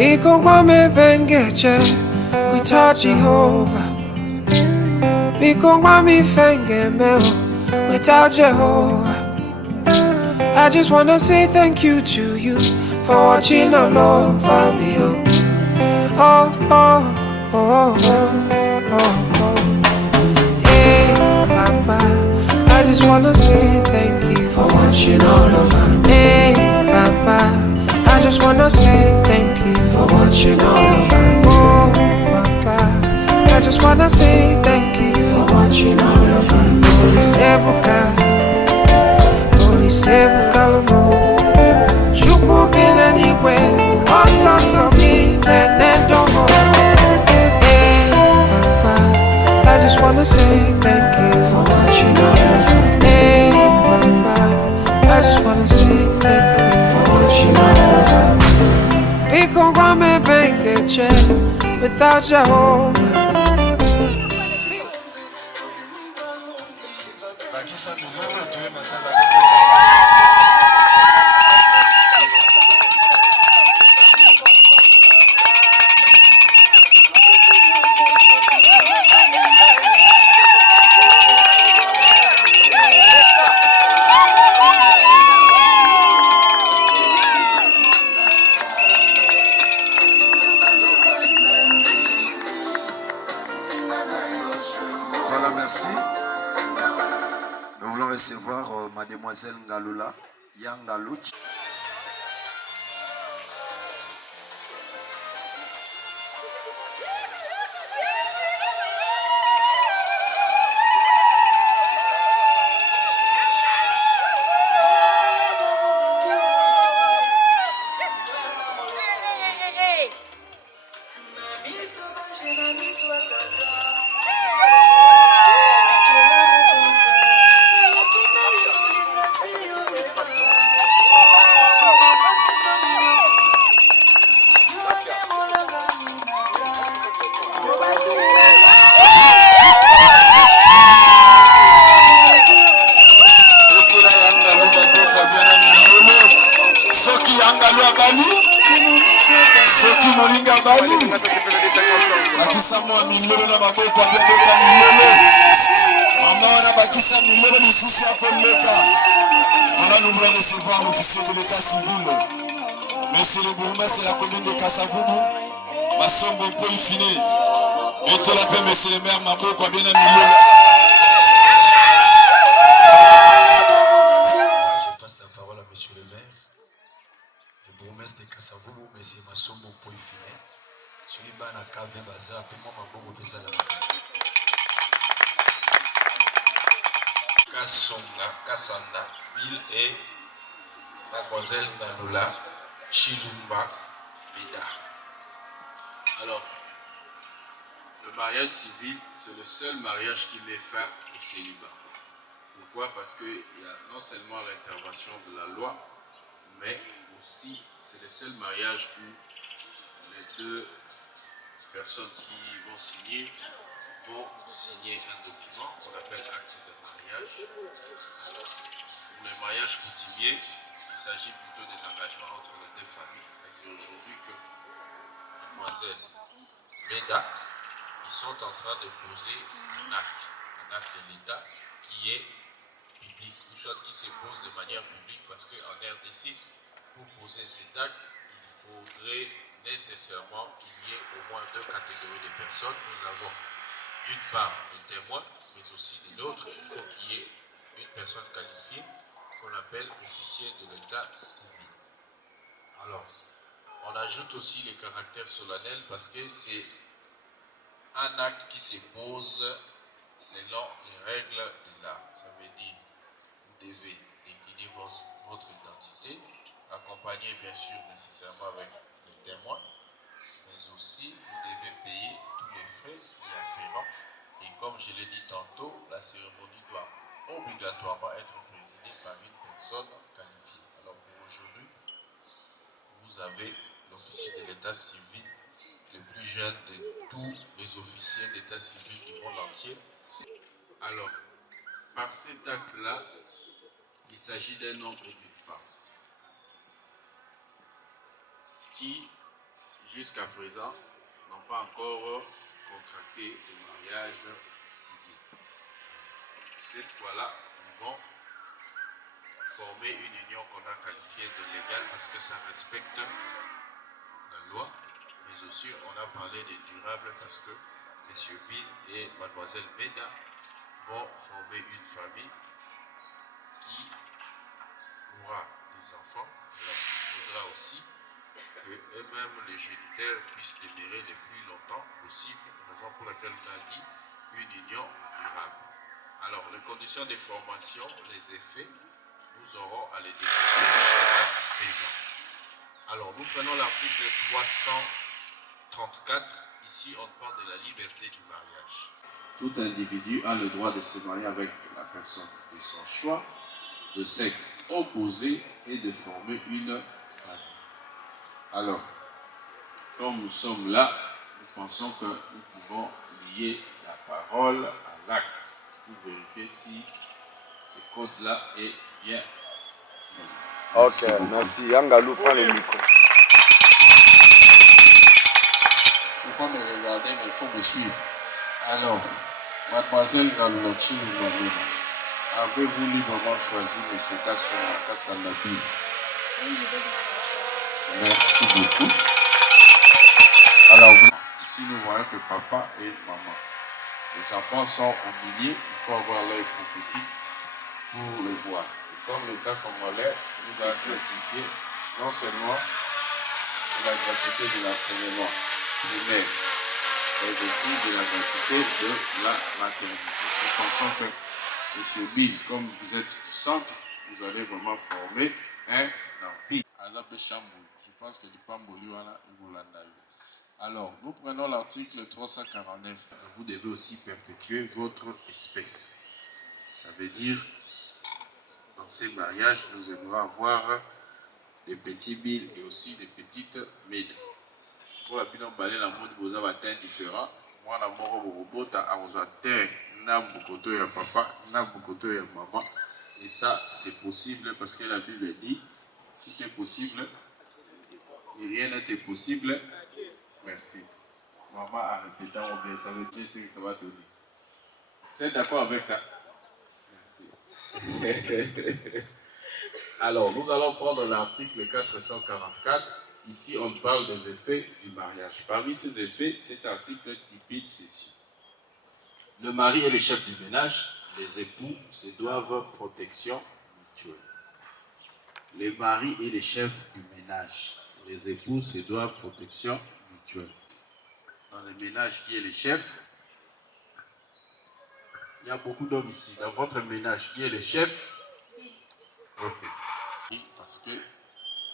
Biko me bengeche, we taught Jehovah. Biko mi fenge meo, without Jehovah. I just wanna say thank you to you for watching all over me. Oh, oh, oh, oh, oh, oh. Hey, Papa, I just wanna say thank you for watching all over me. Hey, Papa, I just wanna say thank you for watching all over me. Oh, Papa, I just wanna say thank you for watching all over me. Holy Sebuka, Holy Sebuka Lomo. Shuku bin anywhere, Osa so me, Nenedomo. Hey, Papa, I just wanna say thank you for watching all over me. Hey, Papa, I just wanna say thank you for watching all over me. We gon' run me bank a check without Jehovah. Voilà, merci. Nous voulons recevoir mademoiselle Ngalula, Yangalouch. Soki molinga bali bakisa mwa milolo na maboko abebeka milolo mama wana bakisa milolo lisusu ya koleka. Voilà, nous voulons recevoir l'officier de l'état civil, monsieur le bourgmestre de la commune de Kasavubu, Basombo Poifine, mettez la paix monsieur le maire maboko abena milolo. Je passe la parole à monsieur le maire, le bourgmestre de Kasavubu, monsieur Masombo Poifine. Celui qui a cavé bazar, puis moi, je vais vous dire Kasanda, Bill et mademoiselle Nanoula Chilumba Bida. Alors, le mariage civil, c'est le seul mariage qui met fin au célibat. Pourquoi? Parce qu'il y a non seulement l'intervention de la loi, mais aussi c'est le seul mariage où les deux personnes qui vont signer un document qu'on appelle acte de mariage. Alors, pour les mariages coutumiers, il s'agit plutôt des engagements entre les deux familles. Et c'est aujourd'hui que mademoiselle Beda, ils sont en train de poser un acte de l'État qui est public, ou soit qui se pose de manière publique, parce qu'en RDC, pour poser cet acte, il faudrait nécessairement qu'il y ait au moins deux catégories de personnes. Nous avons d'une part des témoins, mais aussi de l'autre, il faut qu'il y ait une personne qualifiée qu'on appelle officier de l'état civil. Alors, on ajoute aussi les caractères solennels parce que c'est un acte qui se pose selon les règles de l'art. Ça veut dire, vous devez décliner votre identité, accompagné bien sûr nécessairement avec les témoins, mais aussi vous devez payer tous les frais y afférents. Et comme je l'ai dit tantôt, la cérémonie doit obligatoirement être présidée par une personne qualifiée. Alors pour aujourd'hui, vous avez l'officier de l'état civil, le plus jeune de tous les officiers d'état civil du monde entier. Alors, par cet acte-là, il s'agit d'un homme et d'une femme qui, jusqu'à présent, n'ont pas encore contracté de mariage civil. Cette fois-là, ils vont former une union qu'on a qualifiée de légale parce que ça respecte la loi, mais aussi on a parlé de durable parce que M. Bill et Mademoiselle Meda vont former une famille qui aura des enfants. Alors, il faudra aussi que eux-mêmes, les géniteurs, puissent demeurer le plus longtemps possible, raison pour laquelle on a dit une union durable. Alors, les conditions de formation, les effets, nous aurons à les découvrir chaque faisant. Alors, nous prenons l'article 334. Ici, on parle de la liberté du mariage. Tout individu a le droit de se marier avec la personne de son choix, de sexe opposé et de former une famille. Alors, comme nous sommes là, nous pensons que nous pouvons lier la parole à l'acte pour vérifier si ce code-là est bien. Ok, merci. Yangalou, prends le micro. Il ne faut pas me regarder, mais il faut me suivre. Alors, mademoiselle Galulachi, avez-vous librement choisi M. Kassanabi? Merci beaucoup. Alors, ici nous voyons que papa et maman. Les enfants sont au milieu, il faut avoir l'œil prophétique pour les voir. Et comme l'État congolais nous a gratifié non seulement de la gratuité de l'enseignement primaire, mais aussi de la gratuité de la maternité. Nous pensons que M. Bill, comme vous êtes du centre, vous allez vraiment former un empire. Je pense que du Pamboliwana et Moulanda. Alors, nous prenons l'article 349. Vous devez aussi perpétuer votre espèce. Ça veut dire, dans ces mariages, nous aimerions avoir des petits billes et aussi des petites médailles. Pour la pinot balai, la mode vous avez un différent. Moi, la mort au robot, à vous atteindre, n'a beaucoup ya papa, n'a beaucoup ya maman. Et ça, c'est possible parce que la Bible dit tout est possible et rien n'est possible. Merci. Maman a répété en bien, ça veut dire ce que ça va te dire. Vous êtes d'accord avec ça? Merci. Alors, nous allons prendre l'article 444. Ici, on parle des effets du mariage. Parmi ces effets, cet article stipule ceci. Le mari est le chef du ménage. Les époux se doivent protection mutuelle. Le mari est le chef du ménage. Les époux se doivent protection mutuelle. Dans le ménage, qui est le chef? Il y a beaucoup d'hommes ici. Dans votre ménage, qui est le chef? Ok. Parce que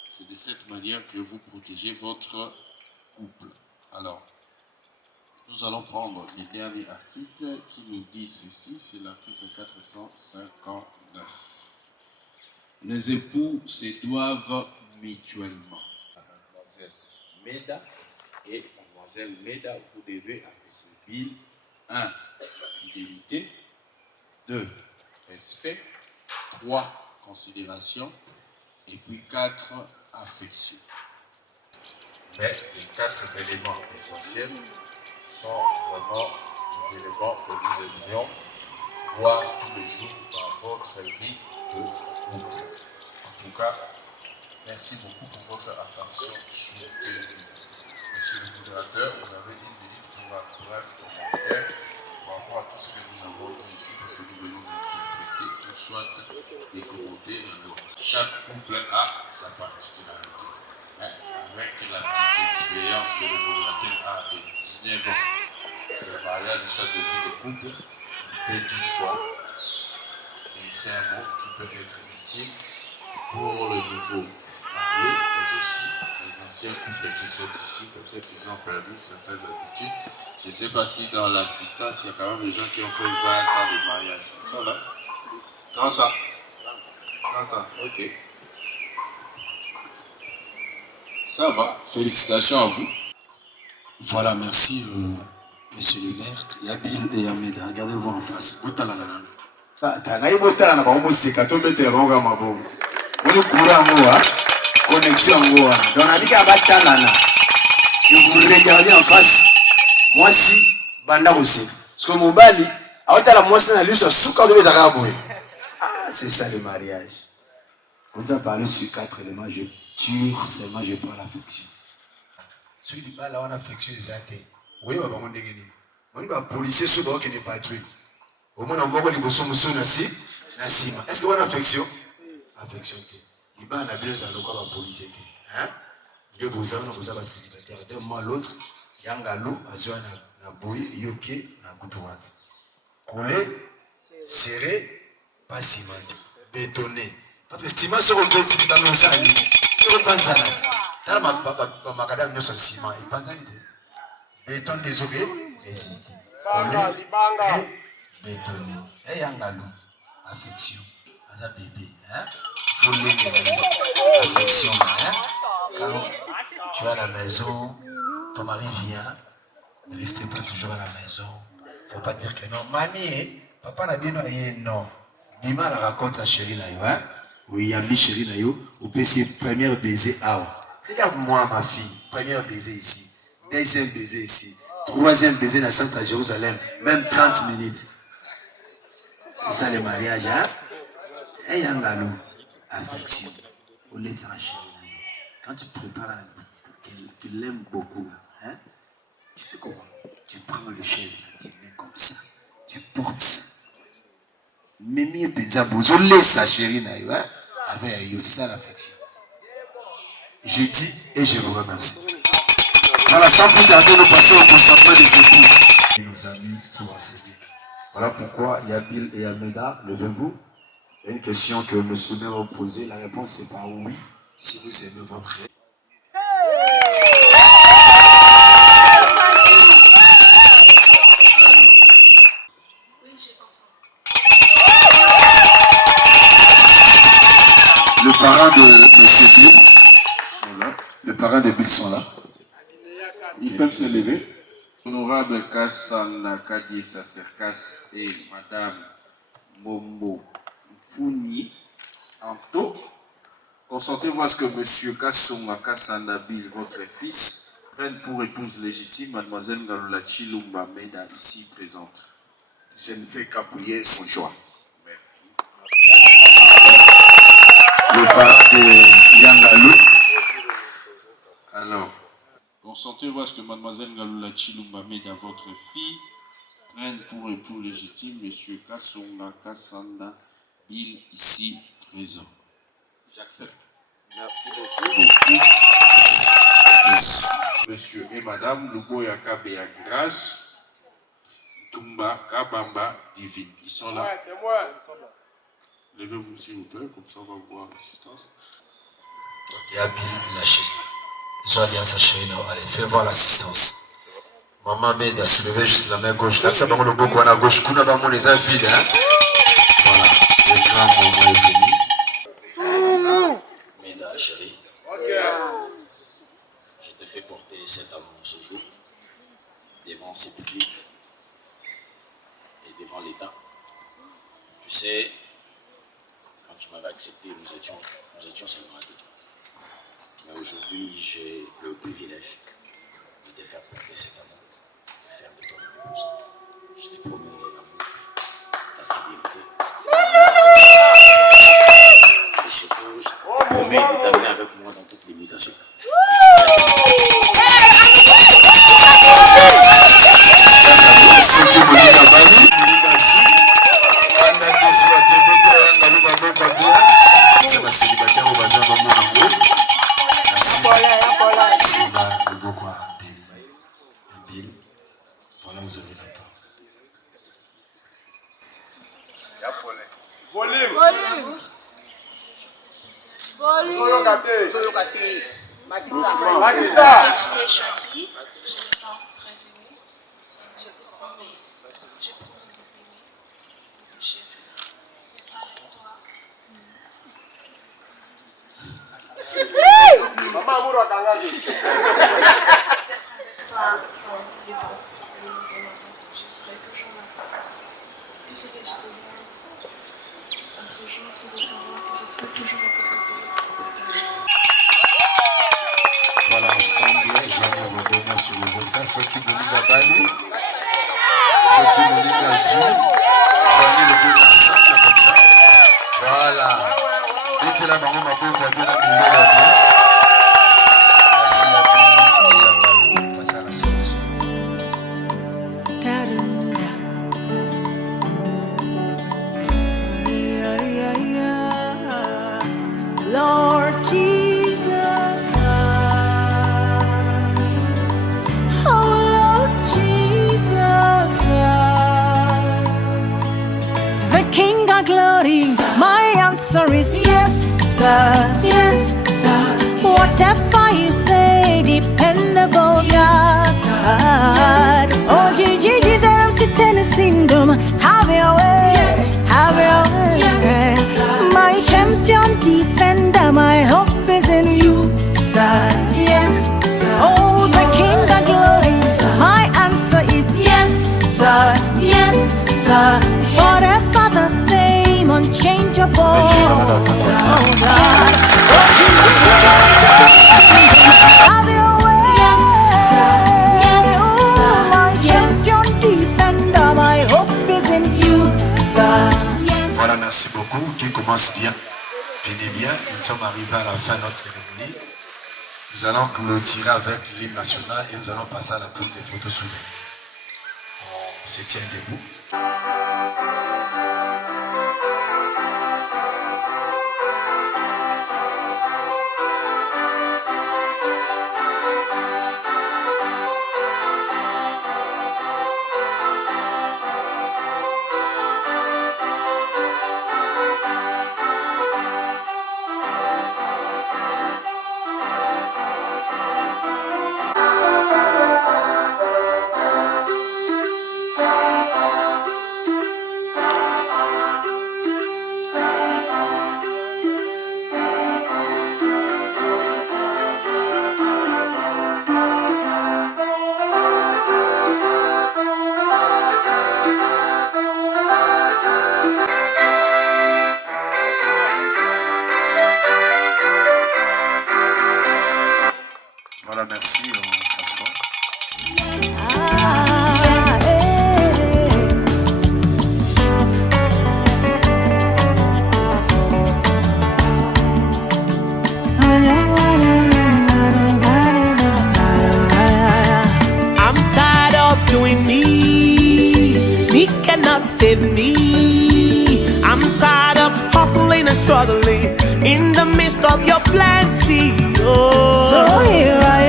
c'est de cette manière que vous protégez votre couple. Alors, nous allons prendre le dernier article qui nous dit ceci, c'est l'article 459. Les époux se doivent mutuellement. Mademoiselle Meda et Mademoiselle Meda, vous devez à M. Bill 1. Fidélité, 2. Respect, 3. Considération et puis 4. Affection. Mais les 4 éléments essentiels sont vraiment les éléments que nous aimerions voir tous les jours dans votre vie de couple. En tout cas, merci beaucoup pour votre attention soutenue. Monsieur le modérateur, vous avez une minute pour un bref commentaire par rapport à tout ce que nous avons dit ici, parce que nous venons d'interpréter ou soit de commenter la loi. Chaque couple a sa particularité. Avec la petite expérience que le modérateur a de 19 ans, le mariage soit de vie de couple, peut toutefois glisser un mot qui peut être utile pour le nouveau marié, mais aussi les anciens couples qui sont ici, peut-être ils ont perdu certaines habitudes. Je ne sais pas si dans l'assistance, il y a quand même des gens qui ont fait 20 ans de mariage. Ils sont là. 30 ans. 30 ans, ok. Ça va, félicitations à vous. Voilà, merci, monsieur le maire. Yabil et Yameda, regardez-vous en face. Connexion. vous regardez en face. Moi si, banda aussi. Parce que mon bali, à la moi c'est la luce, c'est ça le mariage. On nous a parlé sur 4 éléments. Je tue seulement, je prends l'affection. Celui qui parle là, on a affection, c'est ça. Oui, on va dire. On va policier sur le qui n'est pas tué. Au moins, on va voir les bossons moussons nassi. Est-ce qu'on a affection? Affection. Il va en habiller ça, le corps va policier. Hein? Il vous a un célibataire. D'un mois l'autre, Yangalou, Azoua na boy, Yoke, na Goutourat. Collé, serré, pas cimenté, bétonné. Parce que ciment sur le bête, c'est dans nos salles. Sur le panzanat. Dans ma macadam, nous sommes ciment. Et panzanité. Béton désobé, résisté. Collé, et bétonné. Et Yangalou, affection. Aza bébé, hein? Faut le affection, hein? Quand tu es à la maison, ton mari vient, ne restez pas toujours à la maison. Faut pas dire que non. Mamie, papa n'a bien dit non. Bima la raconte à chérie Nayo, hein? Oui, Yambi chérie Nayo, ou peut ses premières baisers à. Regarde-moi ma fille, première baiser ici, deuxième baiser ici, troisième baiser dans Sainte à Jérusalem, même 30 minutes. C'est ça le mariage, hein? Et Yangalou, affection. On laisse la chérie Nayo. Quand tu prépares, tu l'aimes beaucoup, hein? Tu te comprends? Tu prends le chaise, tu mets comme ça, tu portes. Mémie Pédiabou, je laisse sa chérie Nayo, hein? C'est ça l'affection. Je dis et je vous remercie. Voilà, sans plus tarder, nous passons au concentré des secours. Et nos amis sont enseignés. Voilà pourquoi Yabil et Yameda, levez-vous. Il y a une question que M. Soumer va poser. La réponse c'est par oui, si vous aimez votre rêve. Le parrain de M. Bill sont là. Le parrain de Bill sont là. Ils peuvent se lever. Honorable Kassanda Kadisa Serkas et Madame Mombo Founi Anto, consentez-vous à ce que Monsieur Kassonga Kassanda Bill, votre fils, prenne pour épouse légitime Mademoiselle Ngalula Chilumba Meda, ici présente. Je ne fais qu'appuyer son choix. Merci. Le parrain de Yangalou. Alors, consentez-vous à ce que Mademoiselle Ngalula Chilumba Meda, votre fille, prenne pour époux légitime Monsieur Kassonga Kassanda Bill, ici présent. J'accepte. Merci beaucoup. Monsieur et Madame Luboya Kabea Grace, Tumba Kabamba Divine. Ils sont là. Levez-vous s'il vous plaît, comme ça on va voir l'assistance. Yabil lâché. Ils ont alliance à chérie. Allez, fais voir l'assistance. Maman m'aide à soulever juste la main gauche. Là, ça va le beau coin à gauche. Kuna bamou les invides, hein. Voilà. Le grand moment est venu. Meda, chérie. Je te fais porter cet amour ce jour devant ce public et devant l'État. Tu sais, quand tu m'avais accepté, nous étions seulement deux. Mais aujourd'hui, j'ai le privilège de te faire porter cet amour, de faire de toi mon épouse. Je te promets l'amour, la fidélité. Et surtout, je te promets de t'amener avec moi dans toutes les mutations. Voilà, vous avez la parole. Je l'ai choisi, je me sens très aimée. Je te promets, je promets de t'aimer, de te chérir, d'être avec toi. Les bons, les mauvais moments, je serai toujours là. Tout ce que je te demande à ce jour, c'est de savoir que je serai toujours à tes côtés. Voilà, ensemble. joignez vos deux mains sur le bassin. Ceux qui me lisent à Bali, ceux qui me lisent à Zou, joignez les deux mains ensemble comme ça. Voilà. Mettez la maman, ma pauvre, la bien la bien. Merci la vie et Yangalou. Passez à la séance. Lord Jesus, oh Lord Jesus, the King of Glory. My answer is yes, sir, yes, sir. Whatever you say, dependable God. Oh, Gigi, them sitting in syndrome. Have your way, have your way. My champion defender, my hope is in you, sir. Yes, sir. Oh, the King of Glory. My answer is yes, sir. Yes, sir. Forever the same, unchangeable. Oh, God. Have your way. Yes, sir. Yes, sir. My champion defender, my hope is in you, sir. Voilà, merci beaucoup. Qui commence bien. Bien, nous sommes arrivés à la fin de notre cérémonie. Nous allons clôturer avec l'hymne national et nous allons passer à la prise des photos souvenirs. On se tient debout. Voilà, merci, on s'assoit. I'm tired of doing me. Me cannot save me. I'm tired of hustling and struggling in the midst of your plenty. Oh. So here I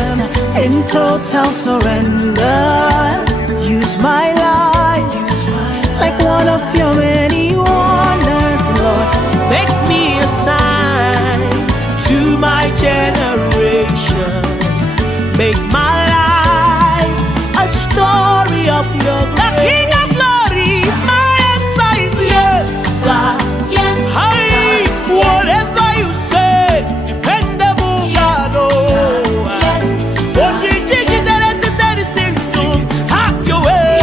am in total surrender. Use my life like one of your many wonders, Lord. Make me a sign to my generation. Make my life a story of your grace. The King of Glory, my answer is yes, sir. Yes, Hey, whatever you say, dependable God. Oh, yes, oh, Gigi, that is in you. Have your way.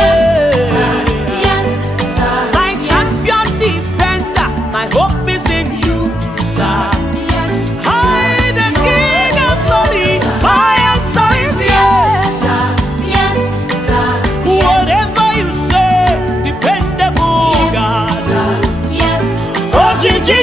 yes, sir. My champion defender, my hope is in you, sir. Yes, Hey, the King of Glory, my answer is yes. yes, sir. Whatever you say, dependable God. Yes, Oh, Gigi,